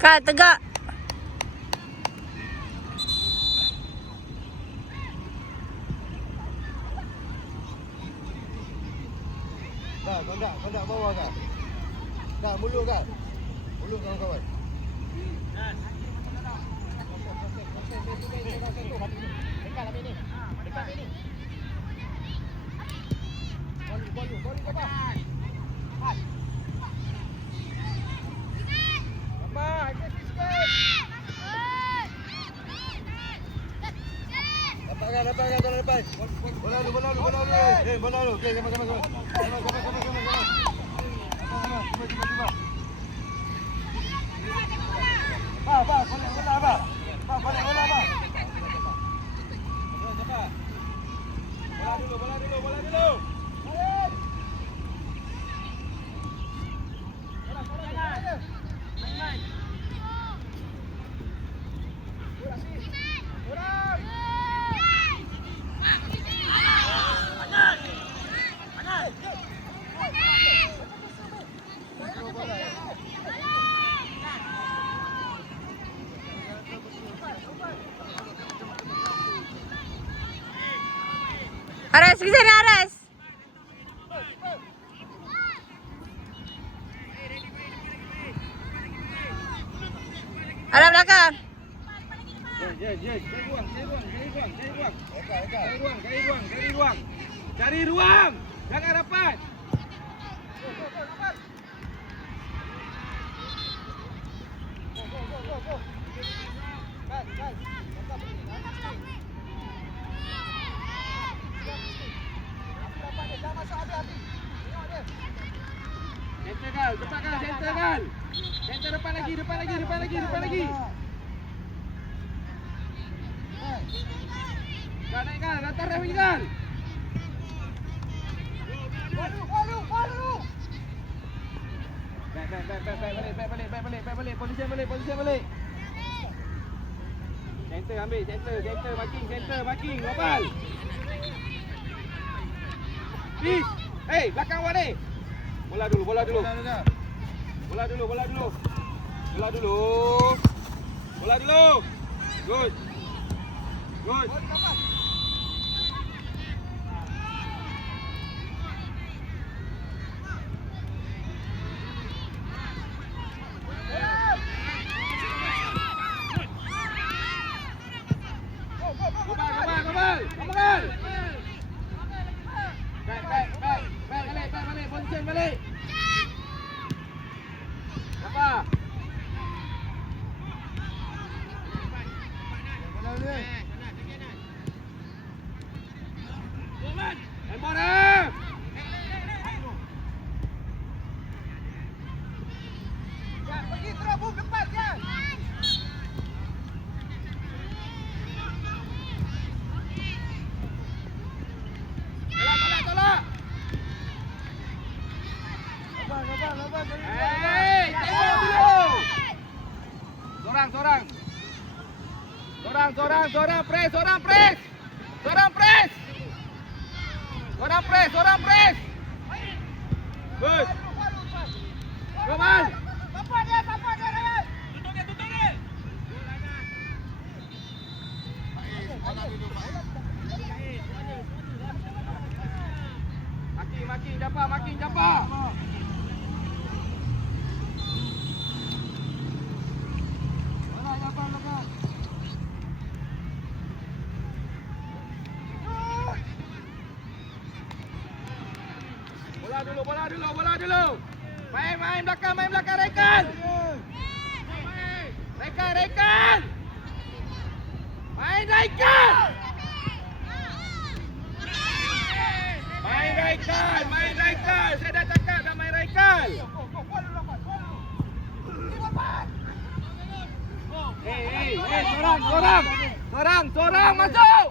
Kak, tegak. Kondak bawah kan? Kak, mulut kan? Mulut kawan-kawan. Dekat habis ni. Dekat habis ni. Bolu ke bawah. Hat. Abang, agresif sikit. Dapat jalan depan. Bola dulu. Bola dulu. Okey, sama-sama. Cuba. Balik bola, abang. Balik bola, abang. Bola dulu. Aras, ke sana Aras. Arah belakang. Cari ruang. Jangan rapat. Center kan. Center depan lagi. Kan naik kan, lantar dah pergi kan. Balu. Balik. Posisi balik. Center ambil, center marking, global. Please. Hey, belakang awak ni. Bola dulu. Good. Kembali. Balik. Position balik. Apa? Embora. Pergi terus depan dia. Tolak. Hei, tengok dulu. Sorang press. Good. Global. Bapak dia. Tutup dia. Makin japa. Bola dulu. Main belakang Rekan. Main Rekan. Saya dah cakap dah main Rekan. Sorang masuk.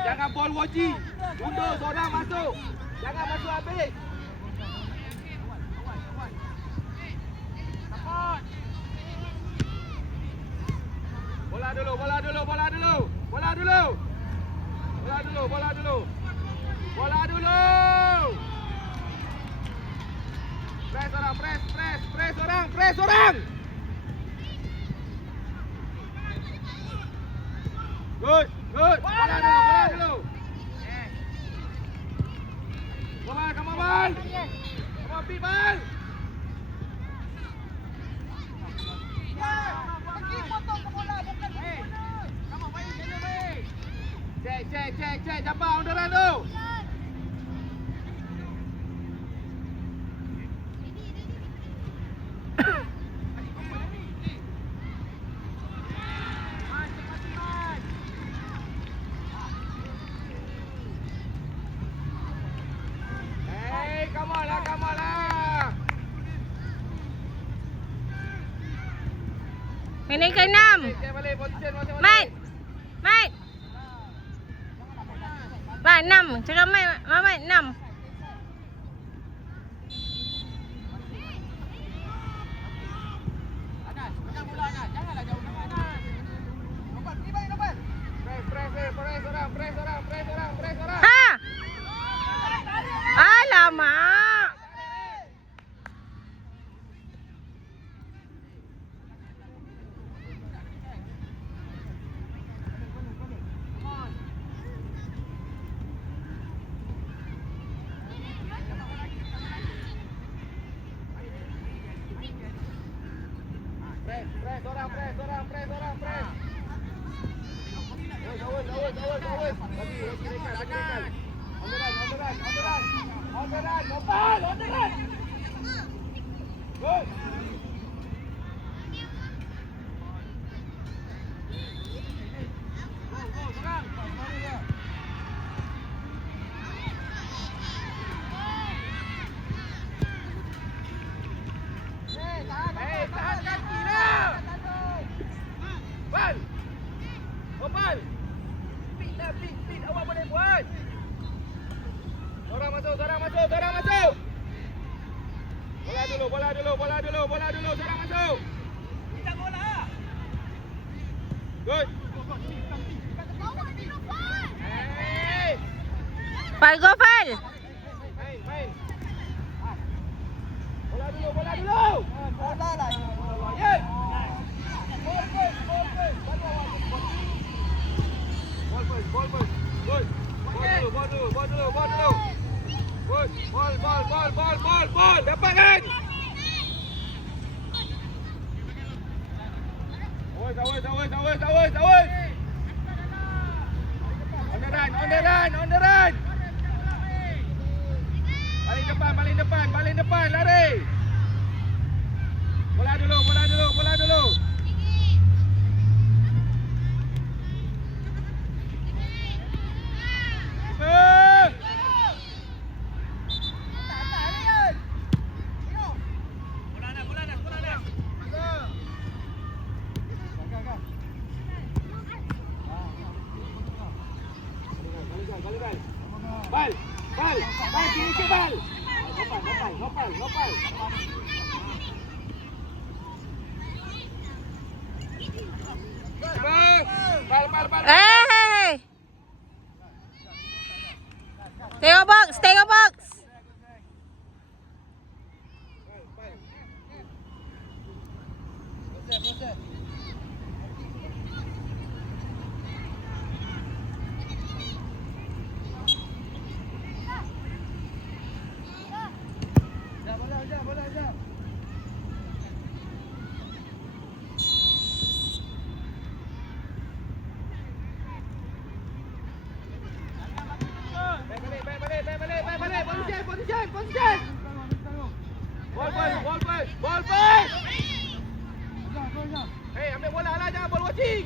Jangan ball watching. Mundur, sorang masuk. Jangan masuk habis. Bola dulu. Bola dulu, bola dulu. Bola dulu. Press orang, press orang, press orang. Good, good. Bola dulu, bola dulu. Come on, bal. Come on, Pete, bal. Cek, jampak underan tu. Come on lah. Minit ke 6. Cek balik position masing-masing. Mat. Mat 6. Cakap Mat 6. Press orang. Ha! Alamak. Press orang. Awal. Bagi rekan. Underan. Nopal. Good. Serang. Tahan kaki lah. Bal. Nopal. Pit. Awak boleh buat. Orang masuk. Bola dulu. Serang masuk. Kita bola. Good. Hey. Fal go Fal. Main. Bola dulu. Bola lah. Yes. Ball first. Ball first. Good. Ball dulu. Good. Ball. Dapat kan? Awas. On the run. Paling depan, lari. Bola dulu. Bal, sini ke bal. Nopal. Bal. Hey. Stay your box. Position. Ball first. Hey, ambil bola lah, jangan ball watching.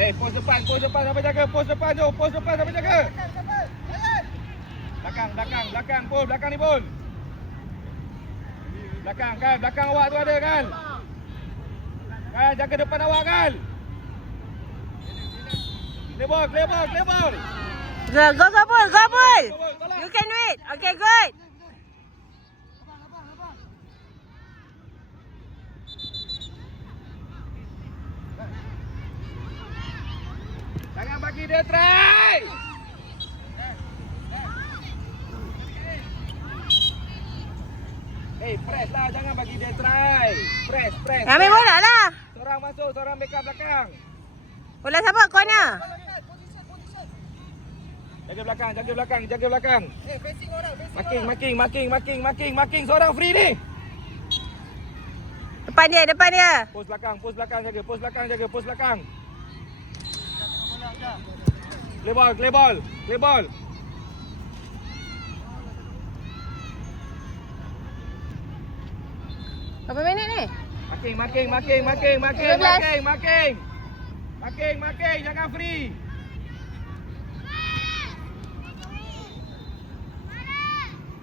Hey. Pos depan sampai jaga. Pos depan sampai jaga. Belakang, Pol, belakang ni Pol. Belakang awak tu ada kan? Kan, jaga depan awak kan. Clear ball, clear ball, clear ball. Go, go, go, ball, go, ball. You can do it. Okay, good. Jangan bagi dia try. Press lah, jangan bagi dia try. Press, press. Ambil bola lah. Seorang masuk, seorang backup belakang. Bola siapa? Corner. Jaga belakang, jaga belakang, jaga belakang. Marking. Seorang free ni. Depan dia, depan dia. Post belakang jaga, post belakang jaga, post belakang. Play ball, play ball, play ball. Berapa minit ni? Marking, jangan free.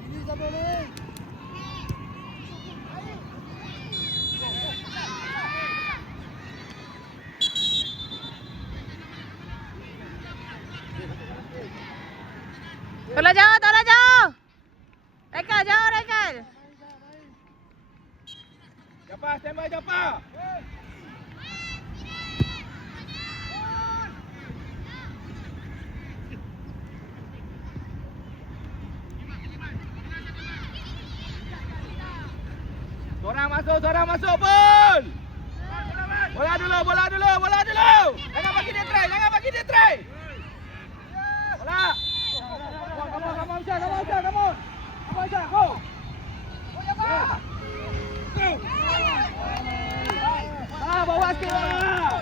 Ini tak boleh. Tolak jauh. Rekal, jauh, Rekal. Japa, stand by Japa. Seorang masuk, Bol. Bola dulu. Jangan bagi dia try. Bola. Come on, go. Bawa sikit bola.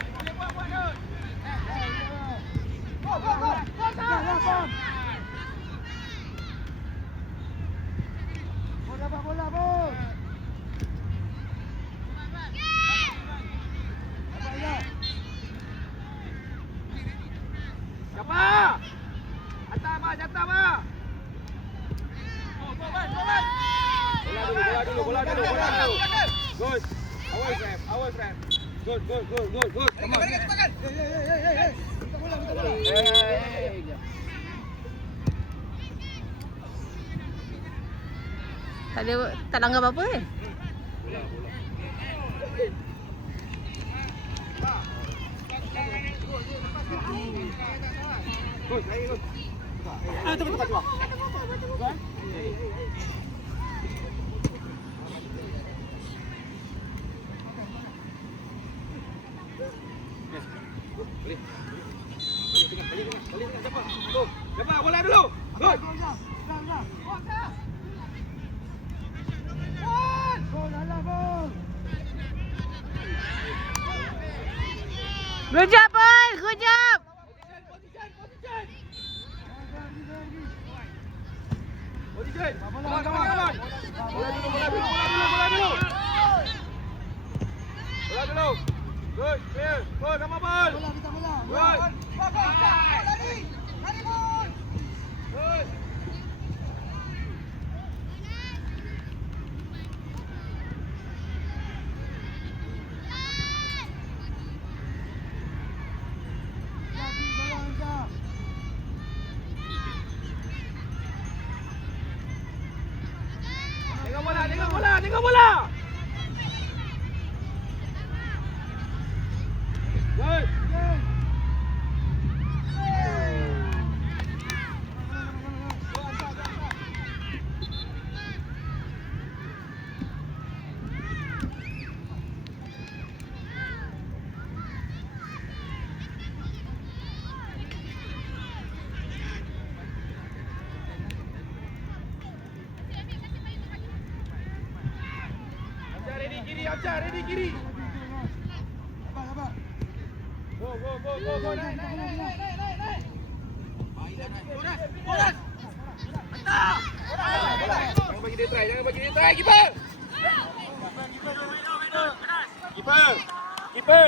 Bola, bos. Japa. Jatah, Ma. Bola dulu. Good. Awal, Sam. Good. Come on. Hey. Tak langgar apa-apa eh? Good. Tempat keluar. Balik Japa. Japa, bola dulu. Good. Good job, Paul. Good job. Position. Come on. Bola dulu. Good. Clear. Good, come on, ball. Good. Good. Tengok bola. Good. Ready kiri. Go. Naik. Bolas. Mantap. Jangan bagi dia try, keeper. Keeper.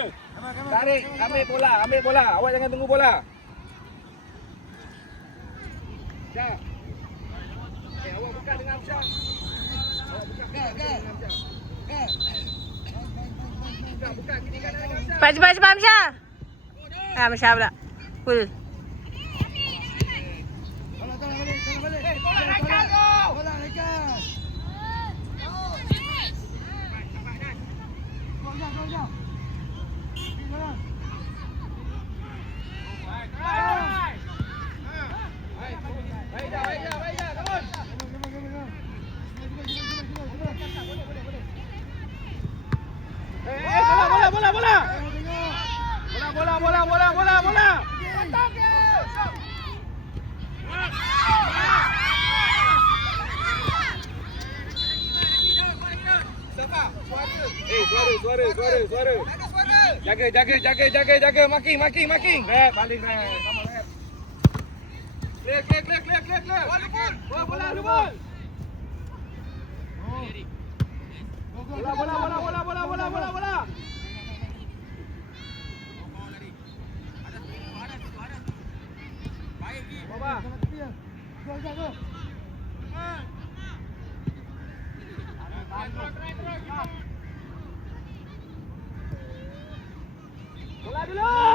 Tarik, ambil bola. Awak jangan tunggu bola. Syah. Awak buka dengan Syah. Awak buka dengan Syah. buka kiri kanan Hamzah. Cepat Hamzah. Hamzah pula. Full. Bola balik. Bola naikkan tu. Bola naikkan. Go jauh. Jalan. Baik dah, turun. Bola. Bola. Suara. Jaga. Marking. Red, paling red. Come on, red. Clear. Bola. Bola. Baba. Go. Bola dulu.